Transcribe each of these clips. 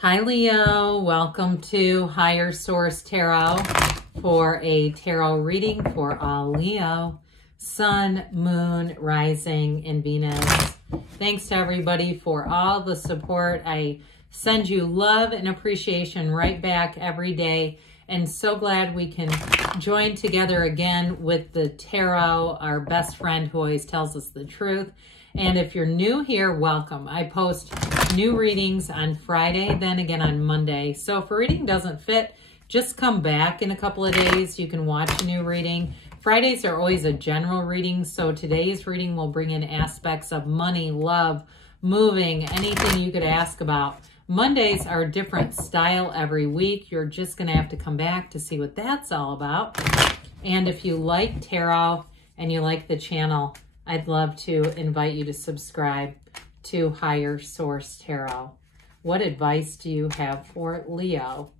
Hi Leo, welcome to Higher Source Tarot for a tarot reading for all Leo, Sun, Moon, Rising, and Venus. Thanks to everybody for all the support. I send you love and appreciation right back every day, and so glad we can join together again with the tarot, our best friend who always tells us the truth. And if you're new here, welcome. I post new readings on Friday, then again on Monday. So if a reading doesn't fit, just come back in a couple of days. You can watch a new reading. Fridays are always a general reading, so today's reading will bring in aspects of money, love, moving, anything you could ask about. Mondays are a different style every week. You're just going to have to come back to see what that's all about. And if you like tarot and you like the channel, I'd love to invite you to subscribe to Higher Source Tarot. What advice do you have for Leo?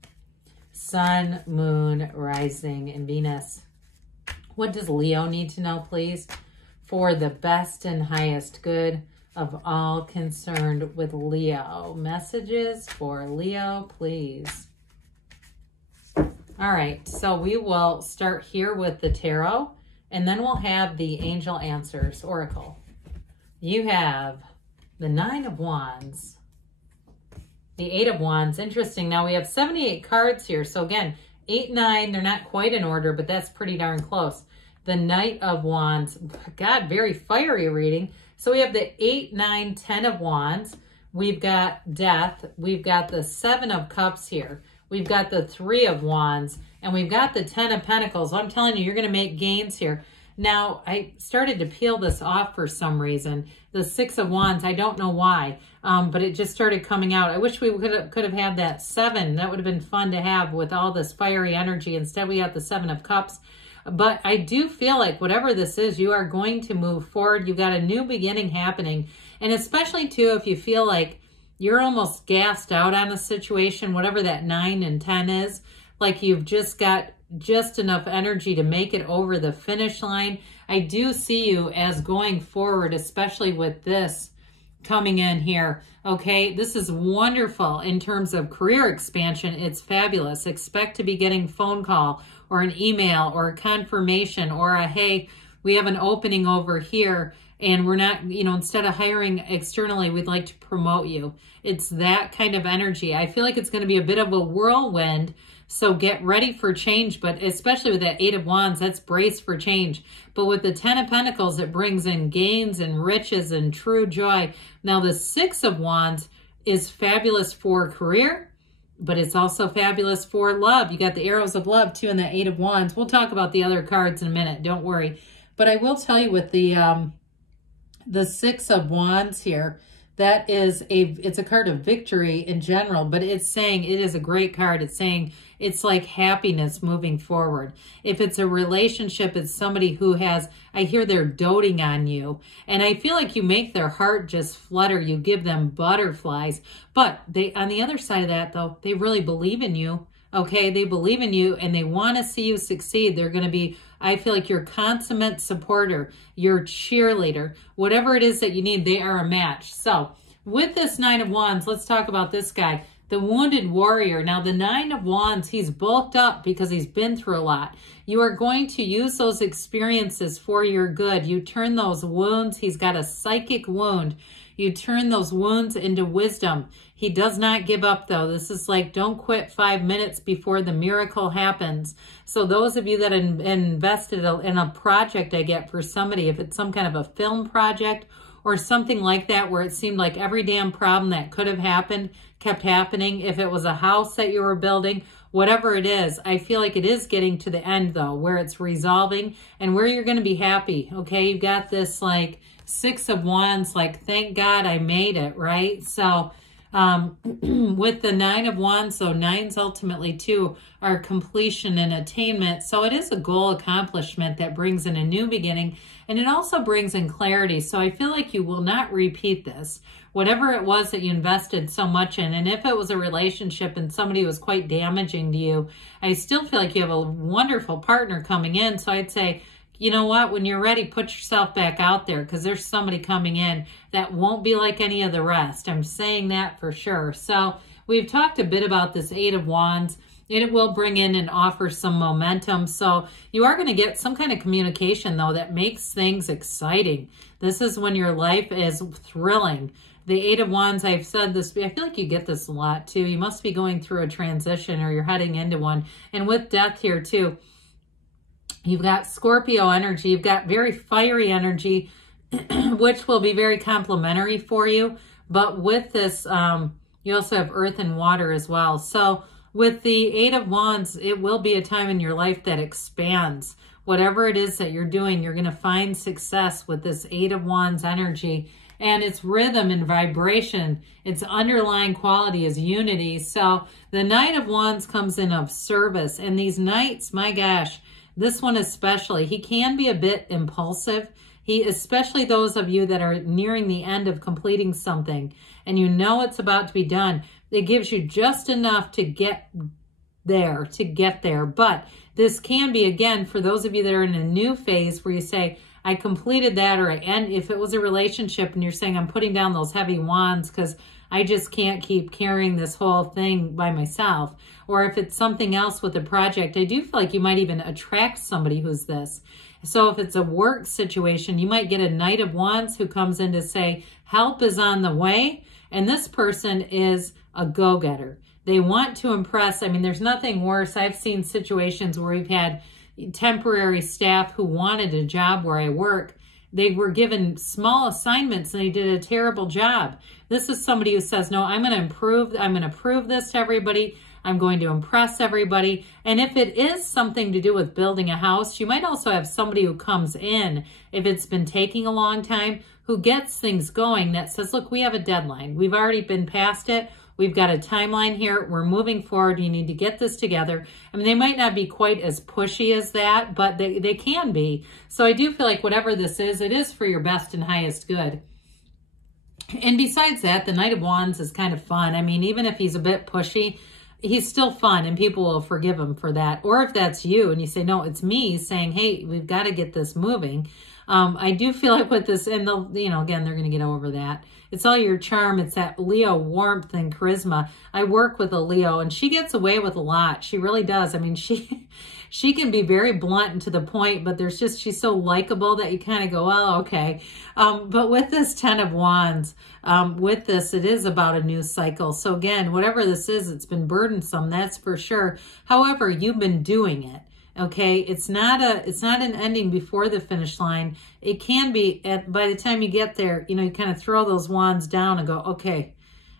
Sun, Moon, Rising, and Venus. What does Leo need to know, please? For the best and highest good of all concerned with Leo. Messages for Leo, please. All right, so we will start here with the tarot, and then we'll have the Angel Answers Oracle. You have the Nine of Wands, the Eight of Wands. Interesting. Now we have 78 cards here. So again, 8, 9, they're not quite in order, but that's pretty darn close. The Knight of Wands. God, very fiery reading. So we have the 8, 9, 10 of Wands. We've got Death. We've got the 7 of Cups here. We've got the 3 of Wands. And we've got the 10 of Pentacles. I'm telling you, you're going to make gains here. Now, I started to peel this off for some reason. The 6 of Wands, I don't know why, but it just started coming out. I wish we could have had that 7. That would have been fun to have with all this fiery energy. Instead, we got the 7 of Cups. But I do feel like whatever this is, you are going to move forward. You've got a new beginning happening. And especially, too, if you feel like you're almost gassed out on a situation, whatever that 9 and 10 is, like you've just got just enough energy to make it over the finish line. I do see you as going forward, especially with this coming in here. Okay, this is wonderful in terms of career expansion. It's fabulous. Expect to be getting phone call or an email or a confirmation or a, hey, we have an opening over here and we're not, you know, instead of hiring externally, we'd like to promote you. It's that kind of energy. I feel like it's going to be a bit of a whirlwind. So get ready for change, but especially with that 8 of Wands, that's brace for change. But with the 10 of Pentacles, it brings in gains and riches and true joy. Now the 6 of Wands is fabulous for career, but it's also fabulous for love. You got the arrows of love too in the 8 of Wands. We'll talk about the other cards in a minute, don't worry. But I will tell you with the 6 of Wands here, that is it's a card of victory in general, but it's saying it is a great card. It's saying it's like happiness moving forward. If it's a relationship, it's somebody who has, I hear they're doting on you. And I feel like you make their heart just flutter. You give them butterflies. But they, on the other side of that though, they really believe in you. Okay, they believe in you and they want to see you succeed. They're going to be, I feel like your consummate supporter, your cheerleader, whatever it is that you need, they are a match. So with this 9 of Wands, let's talk about this guy, the Wounded Warrior. Now the 9 of Wands, he's bulked up because he's been through a lot. You are going to use those experiences for your good. You turn those wounds, he's got a psychic wound. You turn those wounds into wisdom. He does not give up though. This is like, don't quit 5 minutes before the miracle happens. So those of you that invested in a project I get for somebody, if it's some kind of a film project or something like that where it seemed like every damn problem that could have happened kept happening, if it was a house that you were building, whatever it is, I feel like it is getting to the end though, where it's resolving and where you're going to be happy. Okay, you've got this like 6 of Wands, like, thank God I made it, right? So with the 9 of Wands, so 9s ultimately too are completion and attainment. So it is a goal accomplishment that brings in a new beginning, and it also brings in clarity. So I feel like you will not repeat this, whatever it was that you invested so much in. And if it was a relationship and somebody was quite damaging to you, I still feel like you have a wonderful partner coming in. So I'd say you know what, when you're ready, put yourself back out there, because there's somebody coming in that won't be like any of the rest. I'm saying that for sure. So we've talked a bit about this Eight of Wands, and it will bring in and offer some momentum. So you are going to get some kind of communication, though, that makes things exciting. This is when your life is thrilling. The Eight of Wands, I've said this, I feel like you get this a lot too. You must be going through a transition, or you're heading into one. And with death here too, you've got Scorpio energy, you've got very fiery energy, which will be very complimentary for you. But with this, you also have earth and water as well. So with the Eight of Wands, it will be a time in your life that expands. Whatever it is that you're doing, you're going to find success with this Eight of Wands energy. And its rhythm and vibration, its underlying quality is unity. So the Knight of Wands comes in of service. And these knights, my gosh, this one especially, he can be a bit impulsive. Especially those of you that are nearing the end of completing something and you know it's about to be done. It gives you just enough to get there, But this can be, again, for those of you that are in a new phase where you say, I completed that, or if it was a relationship and you're saying, I'm putting down those heavy wands because I just can't keep carrying this whole thing by myself. Or if it's something else with a project, I do feel like you might even attract somebody who's this. So if it's a work situation, you might get a Knight of Wands who comes in to say, help is on the way. And this person is a go-getter. They want to impress. I mean, there's nothing worse. I've seen situations where we've had temporary staff who wanted a job where I work. They were given small assignments and they did a terrible job. This is somebody who says, no, I'm going to improve. I'm going to prove this to everybody. I'm going to impress everybody. And if it is something to do with building a house, you might also have somebody who comes in, if it's been taking a long time, who gets things going that says, look, we have a deadline. We've already been past it. We've got a timeline here. We're moving forward. You need to get this together. I mean, they might not be quite as pushy as that, but they can be. So I do feel like whatever this is, it is for your best and highest good. And besides that, the Knight of Wands is kind of fun. I mean, even if he's a bit pushy, he's still fun and people will forgive him for that. Or if that's you and you say, no, it's me saying, hey, we've got to get this moving. I do feel like with this, and they'll, again, they're going to get over that. It's all your charm. It's that Leo warmth and charisma. I work with a Leo and she gets away with a lot. She really does. I mean, she can be very blunt and to the point, but she's so likable that you kind of go, oh, okay. But with this 10 of Wands, with this, it is about a new cycle. So again, whatever this is, it's been burdensome, that's for sure. However, you've been doing it. Okay, it's not an ending before the finish line. It can be by the time you get there, you kind of throw those wands down and go, okay,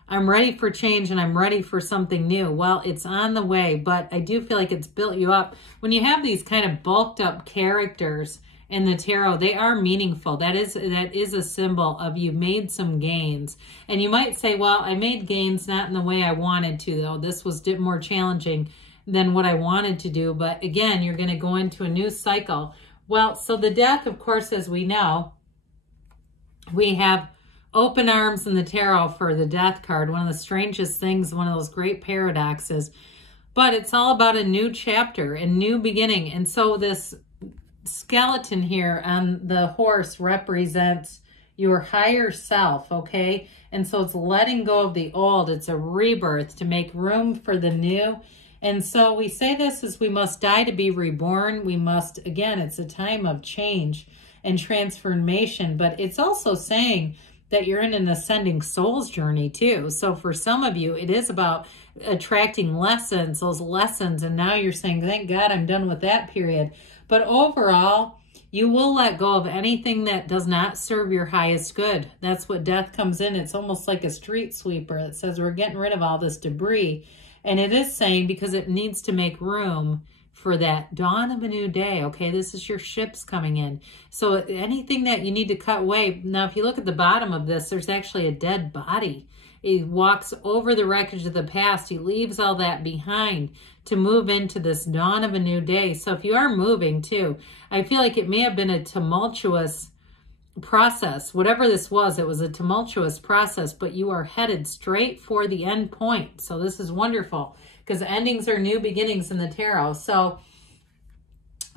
I'm ready for change and I'm ready for something new. Well, it's on the way, but I do feel like it's built you up. When you have these kind of bulked up characters in the tarot, they are meaningful. That is a symbol of you made some gains. And you might say, well, I made gains not in the way I wanted to, though. This was more challenging than what I wanted to do. But again, you're going to go into a new cycle. Well, so the Death, of course, as we know, we have open arms in the tarot for the Death card. One of the strangest things, one of those great paradoxes. But it's all about a new chapter, a new beginning. And so this skeleton here on the horse represents your higher self, okay? And so it's letting go of the old. It's a rebirth to make room for the new. And so we say this as we must die to be reborn. We must, again, it's a time of change and transformation, but it's also saying that you're in an ascending soul's journey too. So for some of you, it is about attracting lessons, those lessons, and now you're saying, thank God I'm done with that period. But overall, you will let go of anything that does not serve your highest good. That's what Death comes in. It's almost like a street sweeper. It says we're getting rid of all this debris. And it is saying because it needs to make room for that dawn of a new day. Okay, this is your ships coming in. So anything that you need to cut away. Now, if you look at the bottom of this, there's actually a dead body. He walks over the wreckage of the past. He leaves all that behind to move into this dawn of a new day. So if you are moving too, I feel like it may have been a tumultuous process. Whatever this was, it was a tumultuous process, but you are headed straight for the end point. So this is wonderful because endings are new beginnings in the tarot. So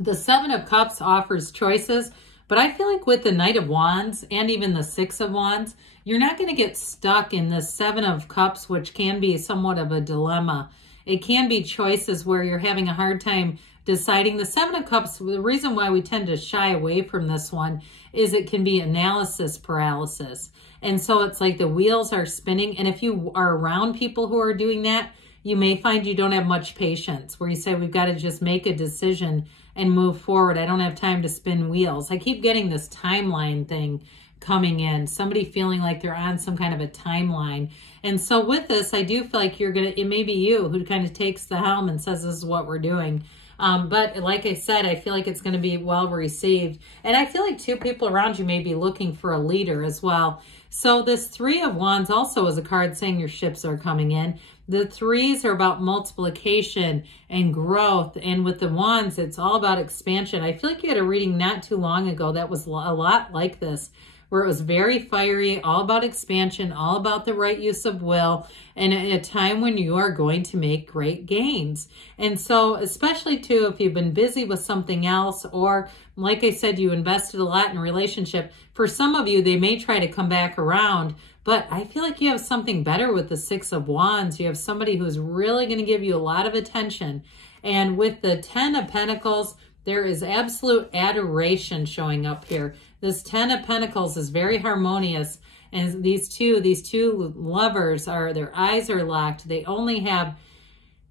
The Seven of Cups offers choices, but I feel like with the Knight of Wands and even the Six of Wands, you're not going to get stuck in the Seven of Cups, which can be somewhat of a dilemma. It can be choices where you're having a hard time deciding. The Seven of Cups, the reason why we tend to shy away from this one is it can be analysis paralysis. And so it's like the wheels are spinning. And if you are around people who are doing that, you may find you don't have much patience, where you say, we've got to just make a decision and move forward. I don't have time to spin wheels. I keep getting this timeline thing coming in, somebody feeling like they're on some kind of a timeline. And so with this, I do feel like it may be you who kind of takes the helm and says, this is what we're doing. But like I said, I feel like it's going to be well received. And I feel like two people around you may be looking for a leader as well. So this Three of Wands also is a card saying your ships are coming in. The threes are about multiplication and growth. And with the wands, it's all about expansion. I feel like you had a reading not too long ago that was a lot like this, where it was very fiery, all about expansion, all about the right use of will, and at a time when you are going to make great gains. And so, especially too, if you've been busy with something else, or like I said, you invested a lot in a relationship, for some of you, they may try to come back around, but I feel like you have something better with the Six of Wands. You have somebody who's really going to give you a lot of attention. And with the Ten of Pentacles, there is absolute adoration showing up here. This Ten of Pentacles is very harmonious. And these two lovers, their eyes are locked. They only have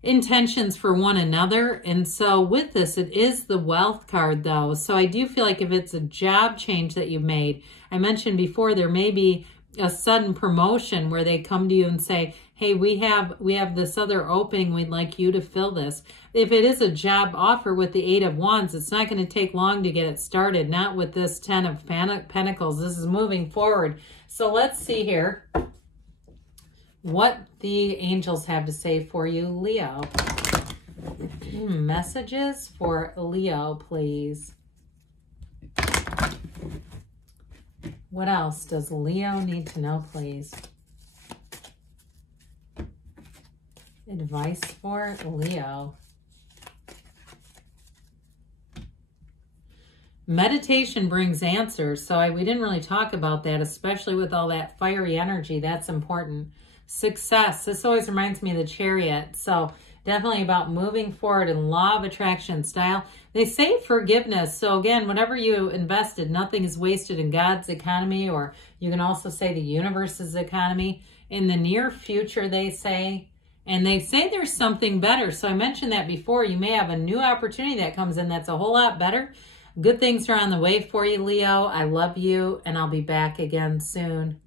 intentions for one another. And so with this, it is the Wealth card though. So I do feel like if it's a job change that you've made, I mentioned before, there may be a sudden promotion where they come to you and say, hey, we have this other opening, we'd like you to fill this. If it is a job offer with the Eight of Wands, it's not going to take long to get it started, not with this Ten of Pentacles. This is moving forward. So let's see here what the angels have to say for you, Leo. Messages for Leo, please. What else does Leo need to know, please? Advice for Leo. Meditation brings answers. So we didn't really talk about that, especially with all that fiery energy. That's important. Success. This always reminds me of the Chariot. So definitely about moving forward in law of attraction style. They say forgiveness. So again, whatever you invested, nothing is wasted in God's economy, or you can also say the universe's economy. In the near future, they say, and they say there's something better. So I mentioned that before. You may have a new opportunity that comes in that's a whole lot better. Good things are on the way for you, Leo. I love you, and I'll be back again soon.